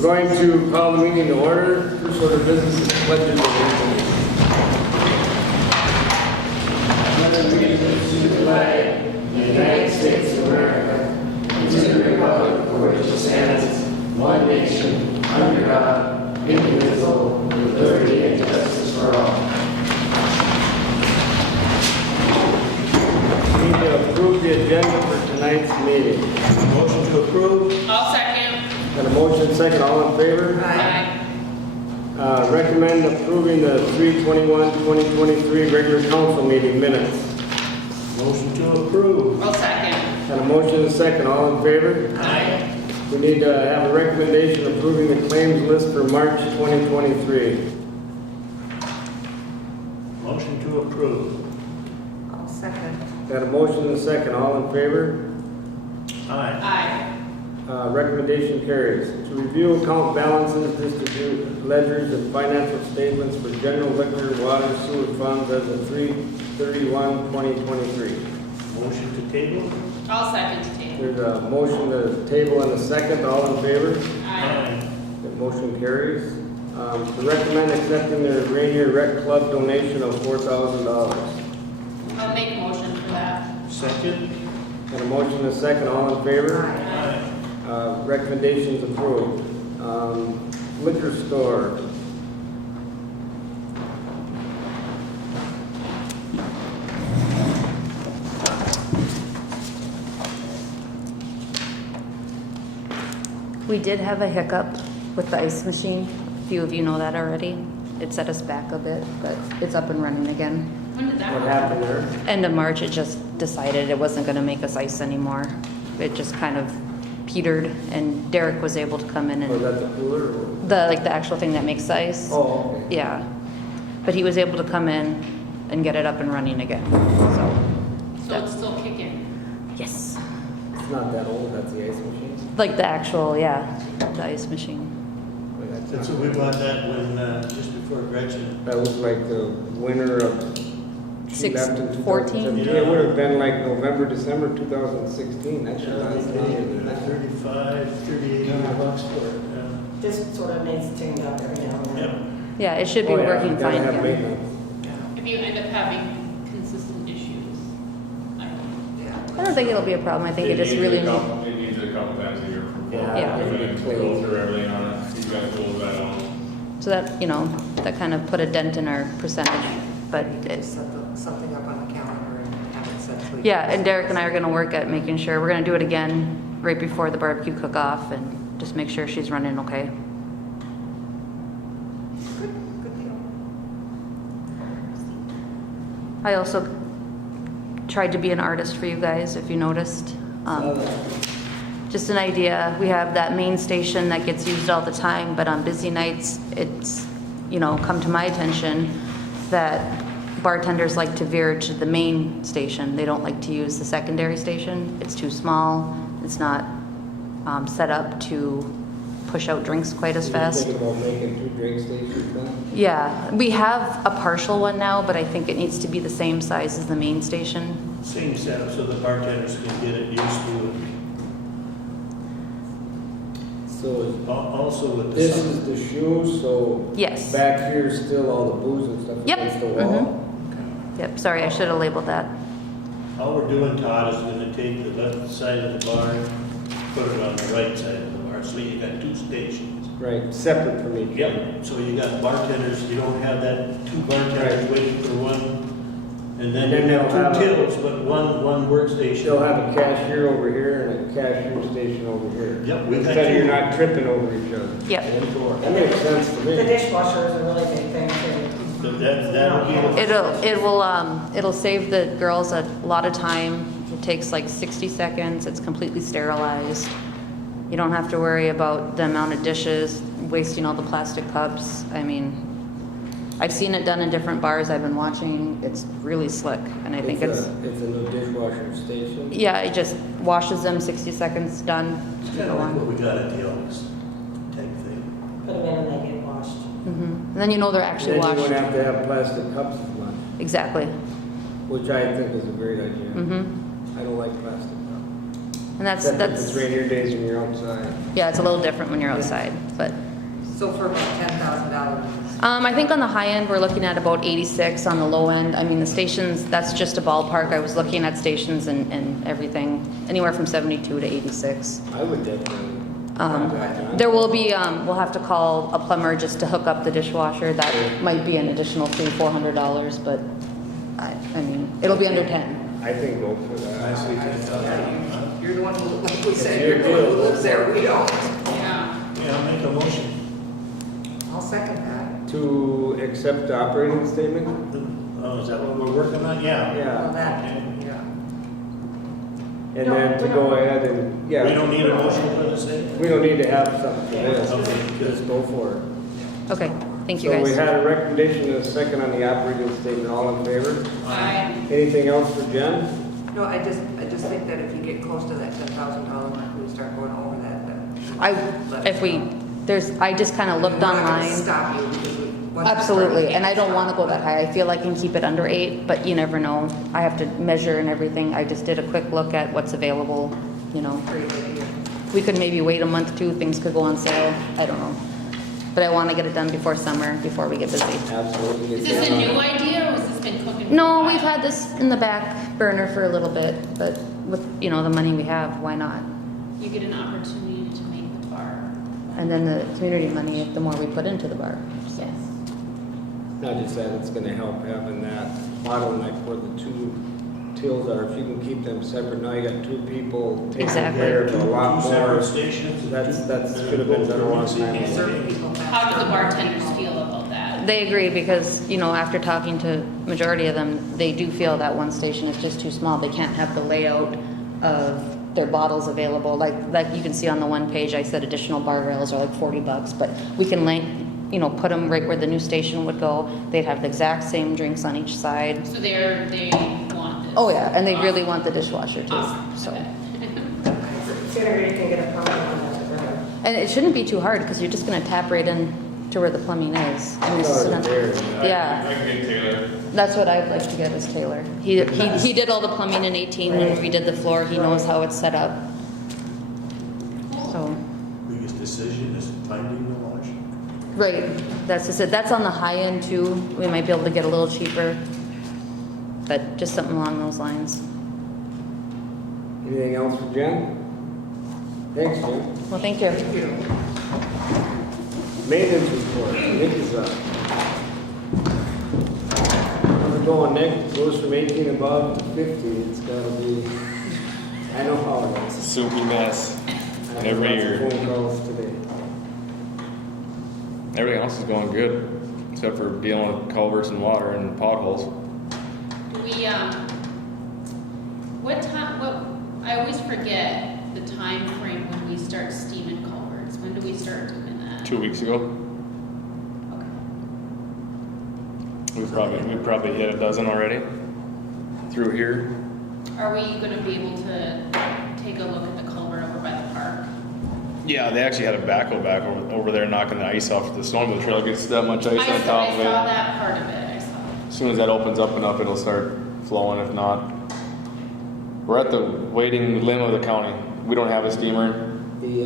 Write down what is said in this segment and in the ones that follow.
We're going to call the meeting to order. First order of business is pledge of allegiance. Allegiance to the flag of the United States of America and to the republic for which it stands, one nation, under God, indivisible, with liberty and justice for all. We need to approve the agenda for tonight's meeting. Motion to approve? I'll second. Got a motion second, all in favor? Aye. Recommend approving the 3/21/2023 regular council meeting minutes. Motion to approve? I'll second. Got a motion second, all in favor? Aye. We need to have a recommendation approving the claims list for March 2023. Motion to approve? I'll second. Got a motion second, all in favor? Aye. Aye. Recommendation carries. To review account balances, distribute ledgers and financial statements for general liquor, water, sewer funds as of 3/31/2023. Motion to table? I'll second to table. There's a motion to table and a second. All in favor? Aye. The motion carries. To recommend accepting the Ranier Rec Club donation of $4,000. I'll make a motion for that. Second? Got a motion and a second. All in favor? Aye. Recommendations approved. Liquor store. We did have a hiccup with the ice machine. A few of you know that already. It set us back a bit, but it's up and running again. When did that What happen? happened there? End of March, it just decided it wasn't going to make us ice anymore. It just kind of petered, and Derek was able to come in Was and that the cooler? Or? the actual thing that makes ice. Oh, okay. Yeah, but he was able to come in and get it up and running again. So it's still kicking. Yes, It's not that old. That's the ice machine. like the actual the ice machine. Wait, That's not- what we bought that when, just before Gretchen. That was like the winter of she left in 14? 2017. It would have been like November, December 2016. That should not have been that. 35, 38 bucks for it. Just sort of needs tuned up every now and Yeah. then. Yeah, it should be Oh, yeah, working you gotta fine have again. maintenance. If you end up having consistent issues, I don't know. I don't think it'll be a problem. I think it just needs really it a needs. couple- It needs it a couple times a year for Yeah. go through everything on it. You guys go that on. So that, that kind of put a dent in our percentage. But Just set something up on the calendar and have it set. so we yeah, can- and Derek and I are going to work at making sure we're going to do it again right before the barbecue cook-off and just make sure she's running okay. Good, good deal. I also tried to be an artist for you guys, if you noticed. Just an idea. We have that main station that gets used all the time, but on busy nights, it's, come to my attention that bartenders like to veer to the main station. They don't like to use the secondary station. It's too small. It's not set up to push out drinks quite as You're fast. thinking about making 2 drink stations then? Yeah, we have a partial one now, but I think it needs to be the same size as the main station. Same setup so the bartenders can get it used to it. So Also with the this summer. is the shoes, so Yes. back here is still all the booze and stuff Yep. against the wall. Yep, sorry, I should have labeled that. All we're doing, Todd, is gonna take the left side of the bar, put it on the right side of the bar, so you got 2 stations. Right, separate from each other. So you got bartenders, you don't have that 2 bartenders Right. waiting for one, and then And then you they'll have have 2 a- tills, but one workstation. They'll have a cashier over here and a cashier station over here. Yep, we got So you're 2. not tripping over each other. Yep. That makes sense to The me. dishwasher is a really big thing too. So that'll be It'll save the girls a lot of time. It takes like 60 seconds. It's completely sterilized. You don't have to worry about the amount of dishes, wasting all the plastic cups. I mean, I've seen it done in different bars I've been watching. It's really slick, and I think it's a new dishwasher station. yeah, it just washes them, 60 seconds, done. It's kind of like what we got at the Elks type thing. Put them in and they get washed. And then they're actually Then you washed. wouldn't have to have plastic cups as much, Exactly. which I think is a great idea. hmm I don't like plastic cups. And that's, Except if it's rainier days and you're outside. yeah, it's a little different when you're outside, but. So for about $10,000. I think on the high end, we're looking at about 86. On the low end, I mean, the stations, that's just a ballpark. I was looking at stations and everything, anywhere from 72 to 86. I would definitely. contact John. There will be, we'll have to call a plumber just to hook up the dishwasher. That might be an additional $300-400, but I mean, it'll be under 10. I think go for that. I say 10,000. You're the one who, like we said, your you're the one who deal. lives there, we don't. Yeah. Yeah, I'll make a motion. I'll second that. To accept the operating statement? Oh, is that what we're working on? Yeah. Well, Yeah. that, Okay. yeah. And then to go ahead and, yeah. We don't need a motion for the same? We don't need to have something for this. Okay, good. Just go for it. Okay, thank you So we guys. had a recommendation and a second on the operating statement. All in favor? Aye. Anything else for Jen? No, I just think that if you get close to that $10,000 mark, we start going over that. I just kind of looked We're not gonna online. stop you because we. once we Absolutely, start, and I don't want to go that high. I feel I can keep it under 8, but you never know. I have to measure and everything. I just did a quick look at what's available, you know. Great idea. We could maybe wait a month too, things could go on sale, I don't know. But I want to get it done before summer, before we get busy. Absolutely. Is this a new idea or has this been cooking? for a No, while? we've had this in the back burner for a little bit, but with, you know, the money we have, why not? You get an opportunity to make the bar. And then the community money, the more we put into the bar, so. Yes. Not just that, it's gonna help having that bottleneck where the two tills are. If you can keep them separate, now you got two people taking Exactly. care of a lot Two more. separate stations? That's should have been done a long time ago. Certain people have. How do the bartenders feel about that? They agree because, you know, after talking to majority of them, they do feel that one station is just too small. They can't have the layout of their bottles available. Like you can see on the one page, I said additional bar rails are like $40, but we can you know, put them right where the new station would go. They'd have the exact same drinks on each side. So they want this. Oh yeah, and they really want the dishwasher too, Awesome. so. Okay. Sooner you can get a permit on that, the better. And it shouldn't be too hard because you're just gonna tap right in to where the plumbing is. And it's It's gonna- already there. Yeah. I can get Taylor. That's what I'd like to get is Taylor. He did all the plumbing in 18 and redid the floor. He knows how it's set up. So, Biggest decision is finding the wash. right, that's just it. That's on the high end too. We might be able to get a little cheaper. But just something along those lines. Anything else for Jen? Thanks, Jen. Well, thank you. Thank you. Maintenance report, Nick is up. We're going, Nick, goes from 18 above to 50, it's gotta be, I know how it It's a is. soupy mess. I had Every lots of year. phone calls today. Everything else is going good, except for dealing with culverts and water and potholes. Do we, I always forget the time frame when we start steaming culverts. When do we start doing that? 2 weeks ago, Okay. we probably hit a dozen already through here. Are we gonna be able to take a look at the culvert over by the park? Yeah, they actually had a backhoe back over there knocking the ice off the snowmobile trail. Gets that much ice on top of I saw it. that part of it, I saw it. As soon as that opens up enough, it'll start flowing. If not, we're at the waiting limit of the county. We don't have a steamer, The,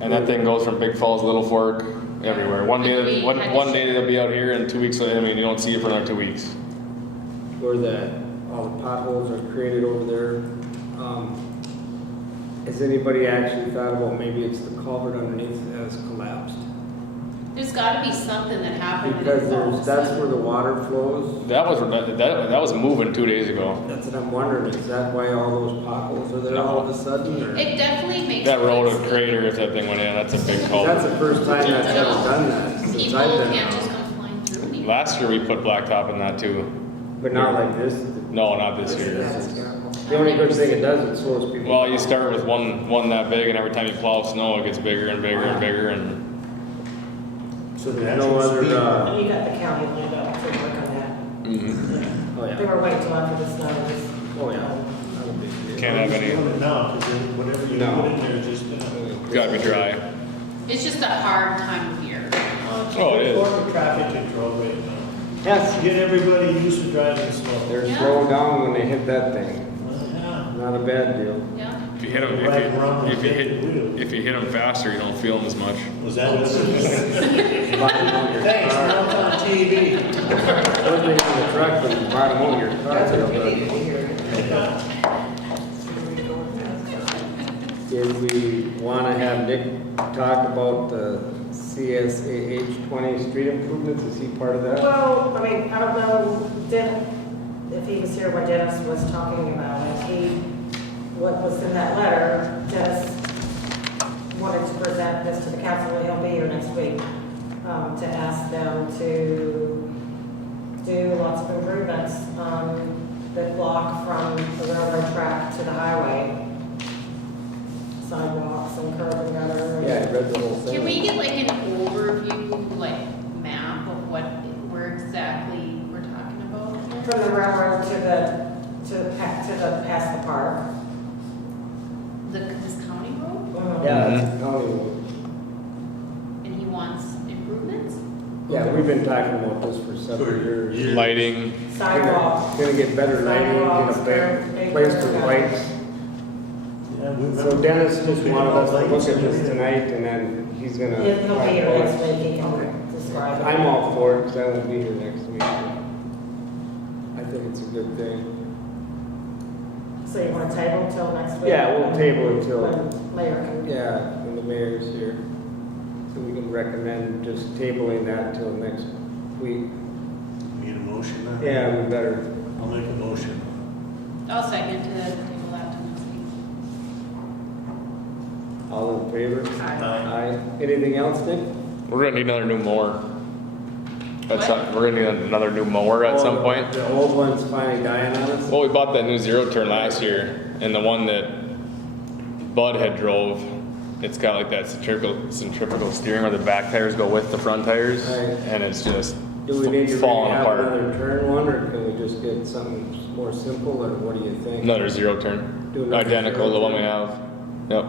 and that thing goes from Big Falls, Little Fork, everywhere. One day they'll be out here, and 2 weeks later, I mean, you don't see it for another 2 weeks. where all the potholes are created over there, has anybody actually thought about maybe it's the culvert underneath that has collapsed? There's gotta be something that happened. when it Because falls. that's where the water flows. That was moving 2 days ago. That's what I'm wondering, is that why all those potholes are there No. all of a sudden, or? It definitely makes. That road sense would crater if that thing went in. That's a big That's culvert. the first time that's ever done that since People I've been can't just out. come flying through anymore. Last year we put blacktop in that too. But not like this. No, not this year. That's terrible. The only good thing it does, it slows people. Well, you start with one that big, and every time you plow snow, it gets bigger and bigger and bigger, and So there's no other, And you got the county lined up for work on that. oh They yeah, were waiting till after the snow was. oh yeah. Not a big deal. can't have any. No, because whatever you No. put in there, just, Gotta be dry. It's just a hard time of year. Oh, it is. For traffic control right now. Yes, Get everybody used to driving slow. they're Yeah. slowing down when they hit that thing. Well, yeah. Not a bad deal. Yeah, If you hit them, Ride around if you and hit, take the wheel. if you hit them faster, you don't feel them as much. Was that what it was? Bottom of your Thanks, car. now it's on TV. One thing on the truck, but the bottom of your car. That's what we they'll need do. to hear. Did we want to have Nick talk about the CSAH 20 street improvements? Is he part of that? Well, I mean, I don't know, if he was here when Dennis was talking about it, what was in that letter, Dennis wanted to present this to the council, and he'll be here next week, to ask them to do lots of improvements, that block from the railroad track to the highway. Sidewalks and curb and gutter. Yeah, I read the whole thing. Can we get like an overview, like map of where exactly we're talking about? From the railroad to the past the park. This county road? Yeah, that's a county road. And he wants improvements? Yeah, we've been talking about this for several years. years. Lighting, Sidewalks. Gonna get better lighting, Sidewalks, get a better curb, place for curb. lights. Yeah, we So Dennis just wanted us to look Lights at and this everything. tonight, and then he's gonna. He'll be here talk next about it. week, he can describe it. I'm all for it, because I won't be here next week. I think it's a good thing. So you want to table until next week? Yeah, we'll table until, When Mayor can. yeah, when the mayor's here. So we can recommend just tabling that till next week. We get a motion now? Yeah, we better. I'll make a motion. I'll second to table that to next week. All in favor? Aye. Aye. Anything else, Nick? we're gonna need another new mower. What? We're gonna need another new mower at some point. The old one's finally dying on us? Well, we bought that new zero turn last year, and the one that Bud had drove, it's got like that centrifugal steering where the back tires go with the front tires, Right. and it's just Do we need to falling have apart. another turn one, or can we just get something more simple, or what do you think? Another zero turn, Do another identical to zero the one turn. we have. Yep.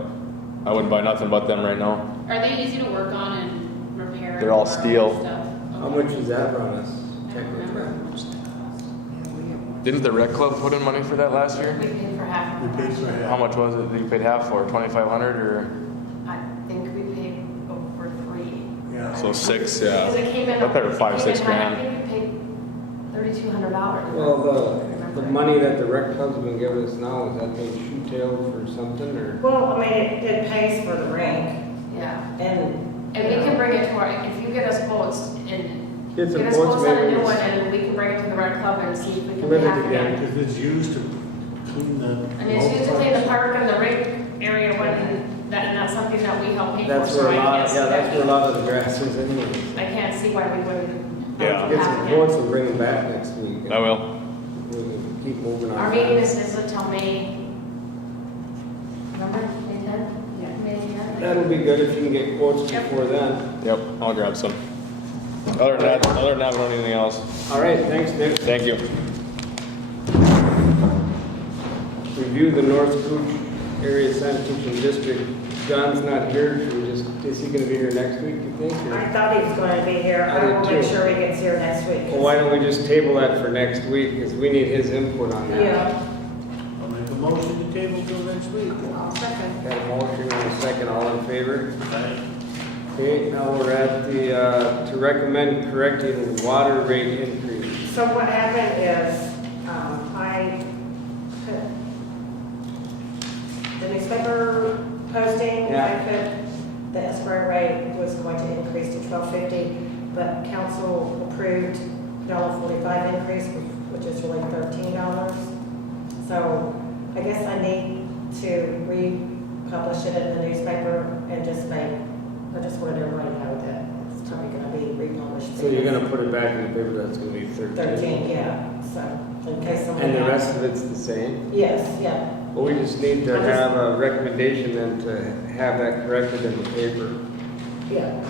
I wouldn't buy nothing but them right now. Are they easy to work on and repair? They're all and steel. stuff? How Okay. much does that run us? I don't remember how much that cost. Yeah, we have one. Didn't the rec club put in money for that last year? We paid for half. We paid for half. How much was it that you paid half for? 2,500 or I think we paid over 3. Yeah. so 6? Because Yeah. it came in. I bet it was 5, it came 6 in high. grand. I think we paid $3,200. Well, the money that the rec club's been giving us now, is that being shoe-tailed for something, or? Well, I mean, it pays for the rink, Yeah. and. And we can bring it to our, if you get us quotes and Get some get us quotes, quotes on a maybe new one, it's- and we can bring it to the rec club and see if we can Live be it happy again. again. Because it's used to clean the. And it's used to clean the park and the rink area when, and that's something that we help pay for, That's so where I a lot, can't see yeah, that's where a that. lot of the grass is anyway. I can't see why we wouldn't. Yeah. Get have some it quotes again. and bring them back next week. I will. We can keep moving on. Our meeting is until May, remember, May 10th? Yeah. May 10th? That'll be good if you can get quotes before then. Yep, I'll grab some. Other than that, we don't need anything else. All right, thanks, Nick. Thank you. Review the North Cooch Area Sanitation District. John's not here, should we just, is he gonna be here next week, you think? or- I thought he was going to be here. I I will did make too. sure he gets here next week. Well, why don't we just table that for next week, because we need his input on that. Yeah, I'll make a motion to table till next week. I'll second. Got a motion and a second, all in favor? Aye. Okay, now we're at the, to recommend correcting the water rate increase. So what happened is, I put the newspaper posting, Yeah. I put the escrow rate was going to increase to $12.50, but council approved $1.45 increase, which is really $13. So I guess I need to republish it in the newspaper and just I just wanted everybody to know that it's probably gonna be republished. So you're gonna put it back in the paper, that's gonna be 13. 13, yeah, so in case somebody. And the asks. rest of it's the same? Yes, yeah, Well, we just need to have a recommendation then to have that corrected in the paper. yeah.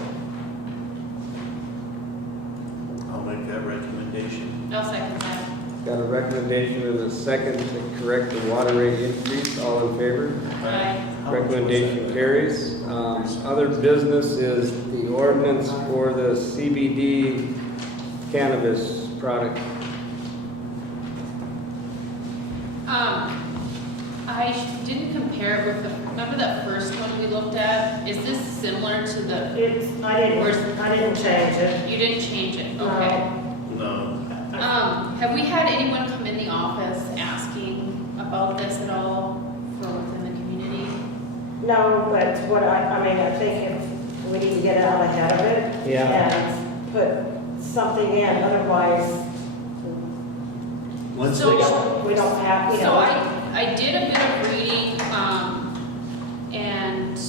I'll make that recommendation. I'll second that. Got a recommendation and a second to correct the water rate increase, all in favor? Aye. How much was Recommendation that? carries. Other business is the ordinance for the CBD cannabis product. didn't compare it with remember that first one we looked at? Is this similar to the, I didn't change it. you didn't change it, okay. No. Have we had anyone come in the office asking about this at all from within the community? No, but I think if we need to get out ahead of it. Yeah. And put something in, otherwise, Once So- they, we don't have, So I did a bit of reading, and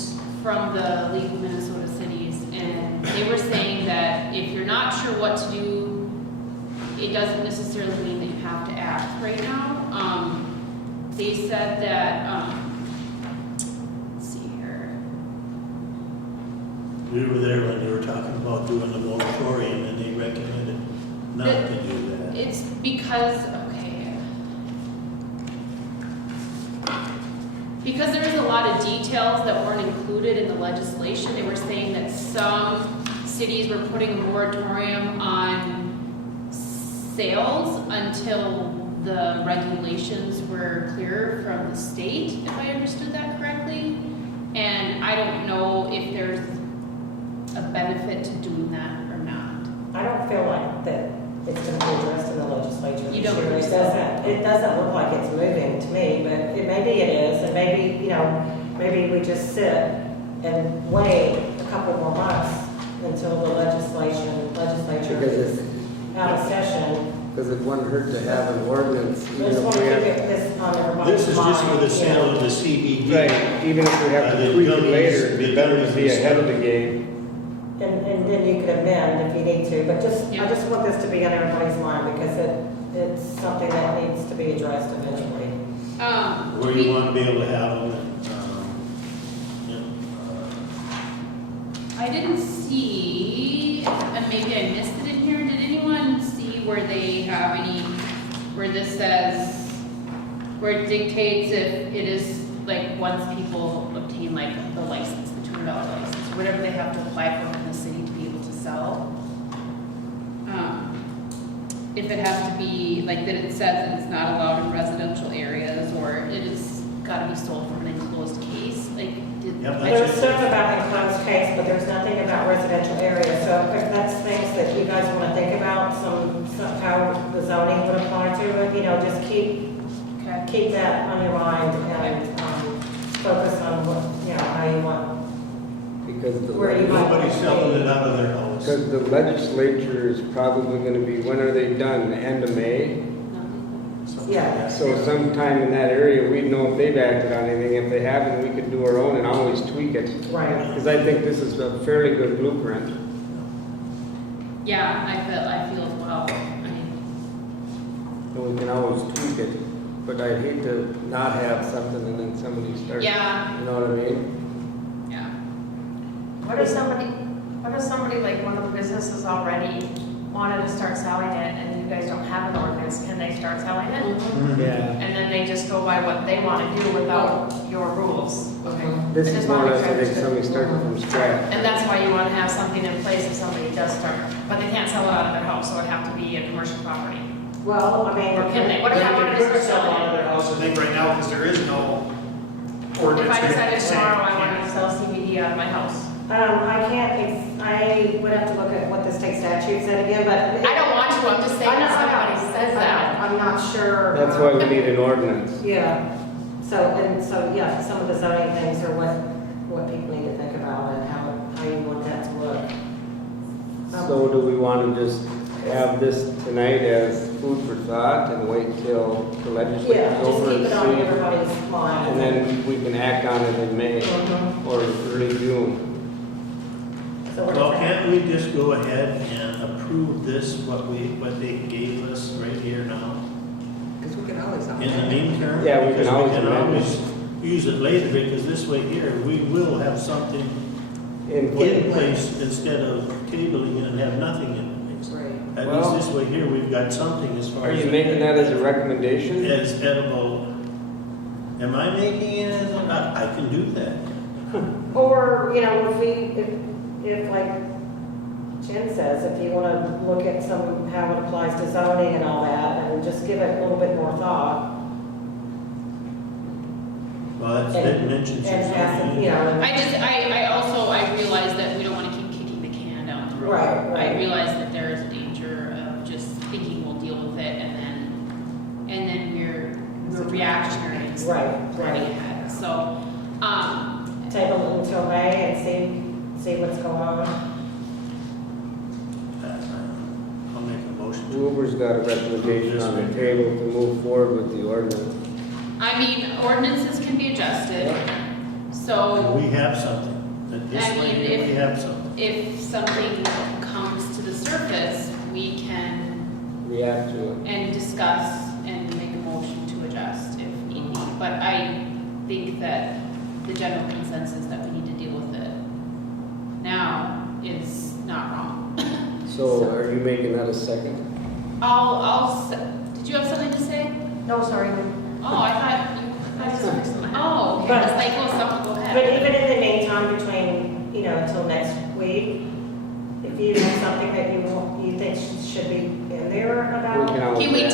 from the League of Minnesota Cities, and they were saying that if you're not sure what to do, it doesn't necessarily mean that you have to act right now. They said that, let's see here. we were there when they were talking about doing the moratorium, and they recommended not to do that. It's because, okay. Because there was a lot of details that weren't included in the legislation. They were saying that some cities were putting a moratorium on sales until the regulations were clear from the state, if I understood that correctly. And I don't know if there's a benefit to doing that or not. I don't feel like that it's going to be addressed in the legislature. You this don't year. think so? It doesn't look like it's moving to me, but maybe it is, and maybe we just sit and wait a couple more months until the legislature Because is out of session. Because it wouldn't hurt to have an ordinance, I even just if want to we keep have, this on everybody's This is just for the mind, sale of the CBD. right, even if we have The to tweak it gummies, later, the it's better to be gummies. ahead of the game. And then you could amend if you need to, but Yeah. I just want this to be on everybody's mind because it's something that needs to be addressed eventually. Where you want to be able to have them, I didn't see, and maybe I missed it in here, did anyone see where they have any, where this says, where it dictates if it is, like, once people obtain, like, the license, the $200 license, whatever they have to apply for in the city to be able to sell? If it has to be, like, that it says that it's not allowed in residential areas, or it is gotta be sold from an enclosed case, like, did. Yep, There's stuff about enclosed case, but there's nothing about residential areas, so if that's things that you guys want to think about, some how the zoning would apply to it, just Okay. keep that on your mind and focus on what, how you want, Because where you might. nobody's selling it out of their house. Because the legislature is probably gonna be, when are they done? The end of May? Yeah. So sometime in that area, we'd know if they've acted on anything. If they haven't, we could do our own and always tweak it. Right. Because I think this is a fairly good blueprint. Yeah, I feel as well. And we can always tweak it. But I'd hate to not have something and then somebody starts. Yeah. You know what I mean? Yeah. What if somebody like one of the businesses already wanted to start selling it and you guys don't have an ordinance, can they start selling it? Yeah. And then they just go by what they want to do without your rules? Okay. This I is just more or wanna less make like sure I somebody understood. starting from scratch. And that's why you want to have something in place if somebody does start, but they can't sell it out of their house, so it'd have to be a commercial property. Well, I mean. Or can they? What if They I wanted to could start sell out of selling their house, I think right now, because there is no it? ordinance. If I decided saying tomorrow I you wanted can't. to sell CBD out of my house, I would have to look at what the state statute said again, but. I don't want to, I'm just saying I know, that I know. somebody says that. I'm not sure. That's why we need an ordinance. Yeah, yeah, some of the zoning things are what people need to think about and how you want that to look. So do we want to just have this tonight as food for thought and wait till the legislature's Yeah, just over keep it on and see? everybody's mind. And then we can act on it in May Mhm. or early June. So what is Well, that? can't we just go ahead and approve this, what they gave us right here now? Because we can always. In the meantime? Yeah, we can Because always we can amend it. always use it later, because this way here, we will have something In in place instead of tabling it and have nothing in place. Right. At Well- least this way here, we've got something as far Are as. you making that as a recommendation? As edible. Am I making it as, I can do that. Or, if like Jen says, if you want to look at how it applies to zoning and all that, and just give it a little bit more thought. Well, that mentions. And ask them, you know, I realize that we don't want to keep kicking the can down the road. Right, right. I realize that there is a danger of just thinking we'll deal with it and then we're reactionary and Right, running right. ahead. So, table it until May and see what's going on. I'll make a motion to. Hoover's got a recommendation on the table to move forward with the ordinance. I mean, ordinances can be adjusted. So. We have something, that this I mean, way here, we have something. If something comes to the surface, we can React to it. and discuss and make a motion to adjust if need be. But I think that the general consensus that we need to deal with it now is not wrong. So are you making that a second? Did you have something to say? No, sorry. Oh, I thought you. I just fixed my head. Oh, okay. But- It's like, well, someone go But ahead. even in the meantime, between, you know, until next week, if you have something that you think should be in there We about, always Can we add-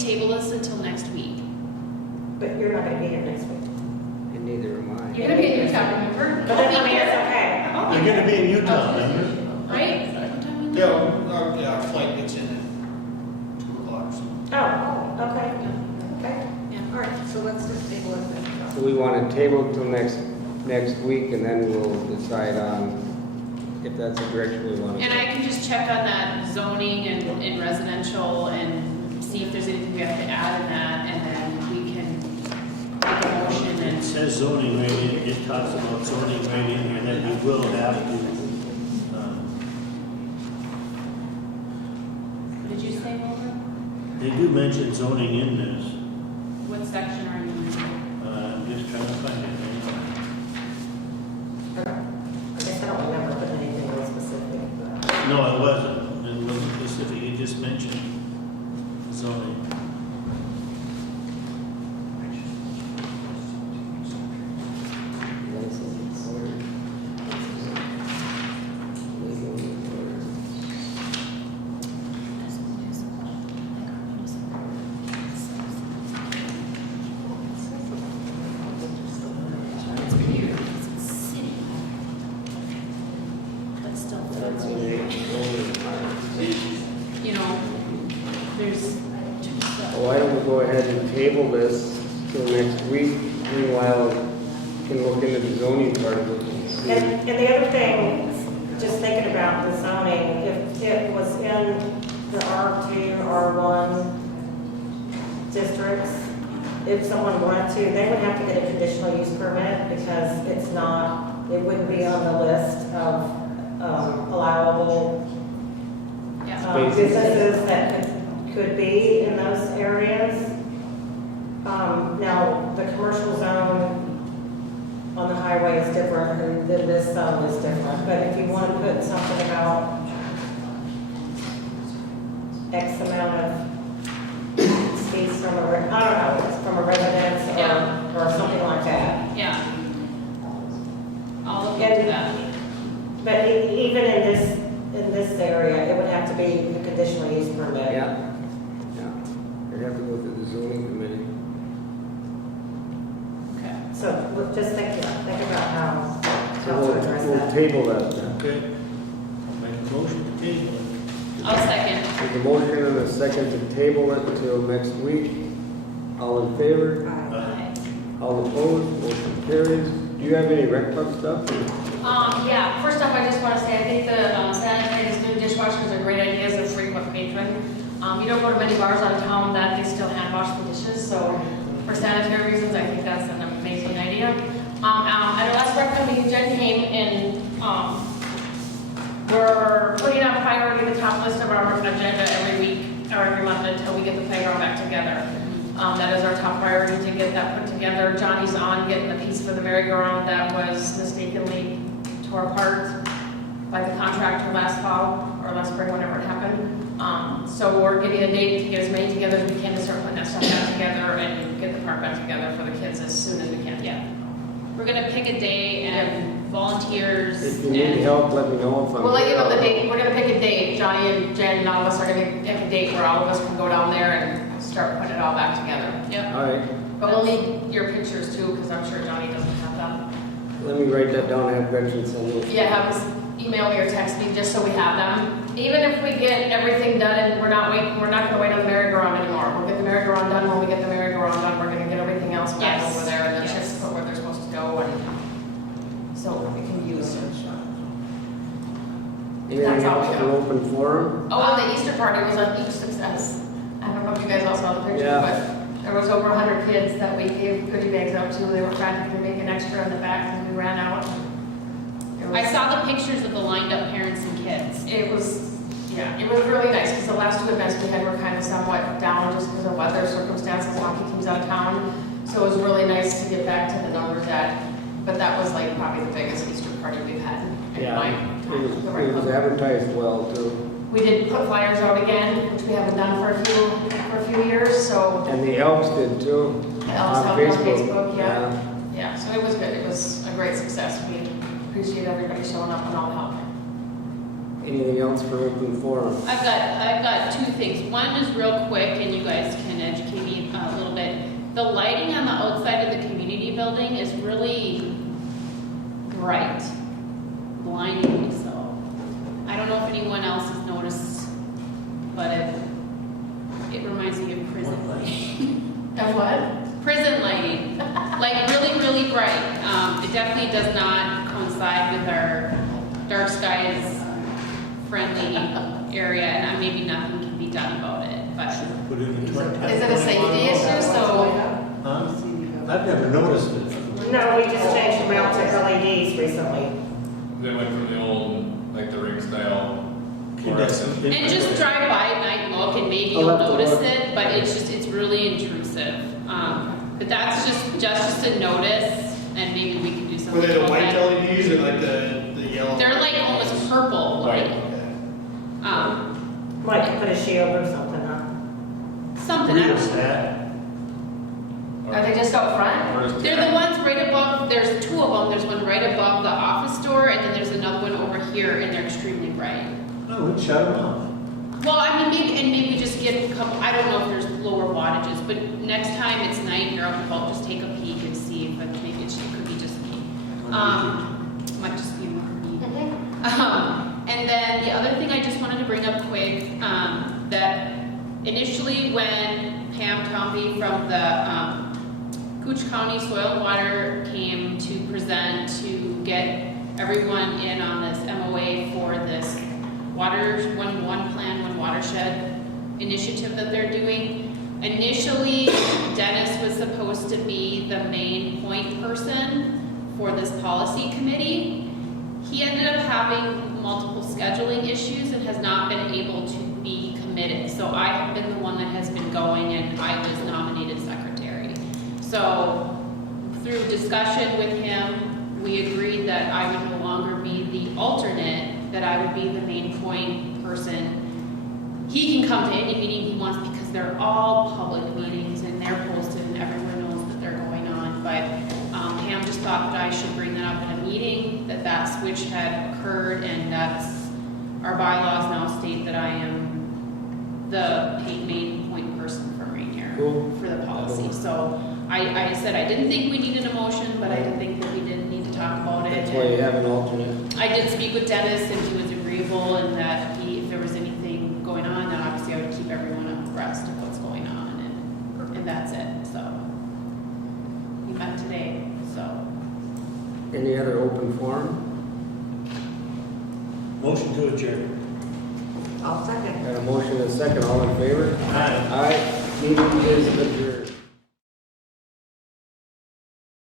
table this until next week? but you're not gonna be here next week. And neither am I. You're gonna be at Utah, remember? But then, I mean, it's okay. You're gonna be in Utah, remember? Right? What time we Yeah, leave? our flight gets in at 2 o'clock, so. Oh, okay, okay. Yeah. All right, so let's just table it then. So we want to table till next week, and then we'll decide on if that's the direction we want to And go. I can just check on that zoning and in residential and see if there's anything we have to add in that, and then we can make a motion It and, says zoning right in, it talks about zoning right in here, that you will have to, what did you say, Wilbur? they do mention zoning in this. What section are you in? I'm just trying to find it. I guess I don't remember putting anything real specific, but. No, it wasn't specific, it just mentioned zoning. But still, you know, there's two stuff. Why don't we go ahead and table this till next week? Meanwhile, we can look into the zoning part of it and see. And the other thing, just thinking about the zoning, if it was in the R2, R1 districts, if someone wanted to, they would have to get a conditional use permit because it's not, it wouldn't be on the list of allowable Yeah. businesses that could be in those areas. Now, the commercial zone on the highway is different, and then this zone is different. But if you want to put something about X amount of space from I don't know, from a residence Yeah. or something like that. Yeah. I'll look into that. But even in this area, it would have to be a conditional use permit. Yeah, yeah. They have to go through the zoning committee. Okay. So we'll just think about how So to address we'll that. table that then. Okay. I'll make a motion to table it. I'll second. There's a motion and a second to table it until next week. All in favor? Aye. All opposed? Motion carries. Do you have any rec club stuff? Yeah, first off, I just want to say, I think the sanitary new dishwashers are great ideas of frequent patron. You don't go to many bars out of town that they still hand wash the dishes, so for sanitary reasons, I think that's an amazing idea. At our last rec meeting, Jen came and, we're putting on priority the top list of our agenda every week or every month until we get the playground back together. That is our top priority to get that put together. Johnny's on getting the piece for the merry-go-round that was mistakenly tore apart by the contractor last fall or last spring, whenever it happened. So we're getting a date to get as many together as we can to start putting that stuff back together and get the park back together for the kids as soon as we can. Yeah. We're gonna pick a day and volunteers If you need and, help, let me know if I'm. We'll let you know the date. We're gonna pick a date. Johnny and Jen and all of us are gonna pick a date where all of us can go down there and start putting it all back together. yep. All right, But we'll need your pictures too, because I'm sure Johnny doesn't have them. let me write that down, have Gretchen send those. Yeah, have us email me or text me just so we have them. Even if we get everything done and we're not gonna wait on the merry-go-round anymore. We'll get the merry-go-round done. When we get the merry-go-round done, we're gonna get everything else back Yes. over there and the Yes. chips put where they're supposed to go and so we can use it. Anything That's all we else got. for open forum? Oh, and the Easter party was a huge success. I don't know if you guys all saw the picture, Yeah. but there was over 100 kids that we gave goodie bags out to. They were trying to make an extra in the back and we ran out. It I was- saw the pictures of the lined up parents and kids. It was, yeah, it was really nice because the last two events we had were kind of somewhat down just because of weather circumstances, hockey teams out of town. So it was really nice to get back to the numbers but that was like probably the biggest Easter party we've had in Yeah, my it time. was, The it was right- advertised well too. We did put flyers out again, which we haven't done for a few years, so And the Elks did too. Elks On helped on Facebook, yeah. Yeah. Yeah, so it was good. It was a great success. We appreciate everybody showing up and all the help. Anything else for open forum? I've got two things. One is real quick, and you guys can educate me a little bit. The lighting on the outside of the community building is really bright, blindingly so. I don't know if anyone else has noticed, but it reminds me of prison lighting. And what? Prison lighting, like really, really bright. It definitely does not coincide with our dark skies friendly area, and maybe nothing can be done about it, but. Put in the 20. Is it a safety issue? So, Huh? I've never noticed it. No, we just changed them out to LEDs recently. They went from the old, like the ring style. fluorescent. And just drive by at night and look, and maybe I'll you'll have to notice look. it, but it's really intrusive. But that's just a notice, and maybe we can do Were something they the about white that. LEDs or like the yellow? They're like almost purple, like, Like put a shield or something, huh? something. I don't- Rheostat. are they just out front? They're the ones right above, there's two of them, there's one right above the office door, and then there's another one over here, and they're extremely bright. No, we'd shut them off. Well, I mean, maybe just get a couple, I don't know if there's lower wattages, but next time it's night, you're out and about, just take a peek and see if maybe it could be just me. Might just be more me. And then the other thing I just wanted to bring up quick, that initially when Pam Tomby from the Cooch County Soil and Water came to present to get everyone in on this MOA for this one plan, one watershed initiative that they're doing. Initially, Dennis was supposed to be the main point person for this policy committee. He ended up having multiple scheduling issues and has not been able to be committed. So I have been the one that has been going, and I was nominated secretary. So through discussion with him, we agreed that I would no longer be the alternate, that I would be the main point person. He can come to any meeting he wants because they're all public meetings and they're posted and everyone knows that they're going on. But Pam just thought that I should bring that up in a meeting, that switch had occurred, and our bylaws now state that I am the main point person from Ranier Cool. for the policy. So I said I didn't think we needed a motion, but I did think that we did need to talk about it. That's why you have an alternate. I did speak with Dennis, and he was agreeable, and that if there was anything going on, then obviously I would keep everyone abreast of what's going on, and that's it, so. We met today, so. Any other open forum? Motion to adjourn. I'll second. Got a motion and a second, all in favor? Aye. Aye, meeting is adjourned.